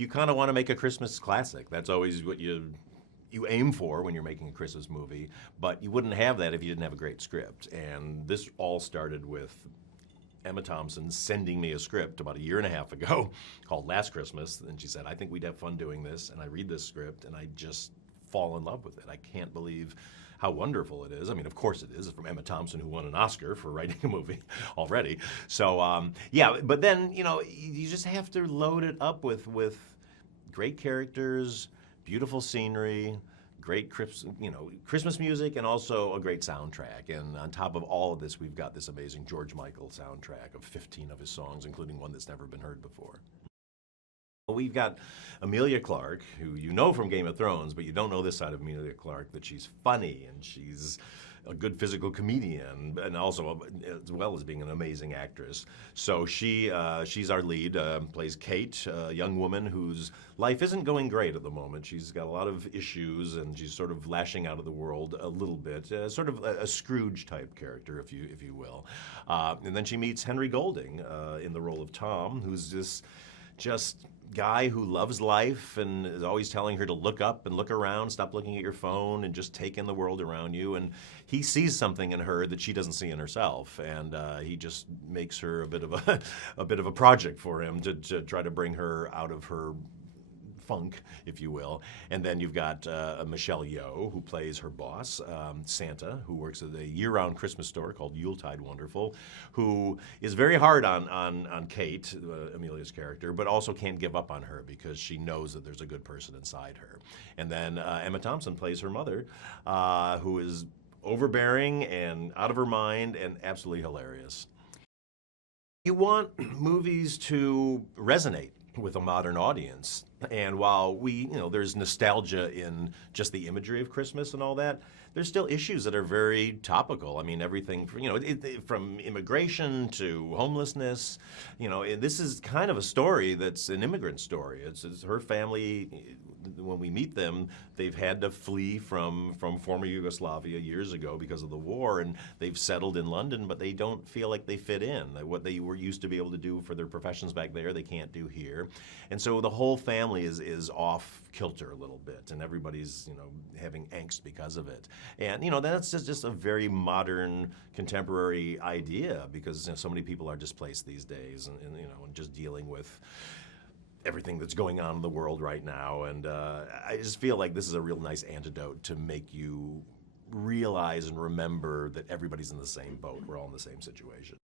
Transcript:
you kind of want to make a Christmas classic. That's always what you aim for when you're making a Christmas movie, but you wouldn't have that if you didn't have a great script. And this all started with Emma Thompson sending me a script about a year and a half ago called Last Christmas, and she said, I think we'd have fun doing this, and I read this script, and I just fall in love with it. I can't believe how wonderful it is. I mean, of course it is. It's from Emma Thompson, who won an Oscar for writing a movie already. So, yeah, but then, you just have to load it up with great characters, beautiful scenery, great Christmas music, and also a great soundtrack. And on top of all of this, we've got this amazing George Michael soundtrack of 15 of his songs, including one that's never been heard before. We've got Emilia Clarke, who you know from Game of Thrones, but you don't know this side of Emilia Clarke, that she's funny and she's a good physical comedian, and also as well as being an amazing actress. So she's our lead, plays Kate, a young woman whose life isn't going great at the moment. She's got a lot of issues, and she's sort of lashing out of the world a little bit, sort of a Scrooge type character, if you will. And then she meets Henry Golding in the role of Tom, who's this just guy who loves life and is always telling her to look up and look around, stop looking at your phone, and just take in the world around you. And he sees something in her that she doesn't see in herself, and he just makes her a bit of a project for him to try to bring her out of her funk, if you will. And then you've got Michelle Yeoh, who plays her boss, Santa, who works at a year-round Christmas store called Yuletide Wonderful, who is very hard on Kate, Emilia's character, but also can't give up on her because she knows that there's a good person inside her. And then Emma Thompson plays her mother, who is overbearing and out of her mind and absolutely hilarious. You want movies to resonate with a modern audience. And while there's nostalgia in just the imagery of Christmas and all that, there's still issues that are very topical. I mean, everything from immigration to homelessness. This is kind of a story that's an immigrant story. It's her family. When we meet them, they've had to flee from former Yugoslavia years ago because of the war, and they've settled in London, but they don't feel like they fit in. What they were used to be able to do for their professions back there, they can't do here. And so the whole family is off kilter a little bit, and everybody's having angst because of it. And that's just a very modern, contemporary idea, because so many people are displaced these days, and just dealing with everything that's going on in the world right now. And I just feel like this is a real nice antidote to make you realize and remember that everybody's in the same boat. We're all in the same situation.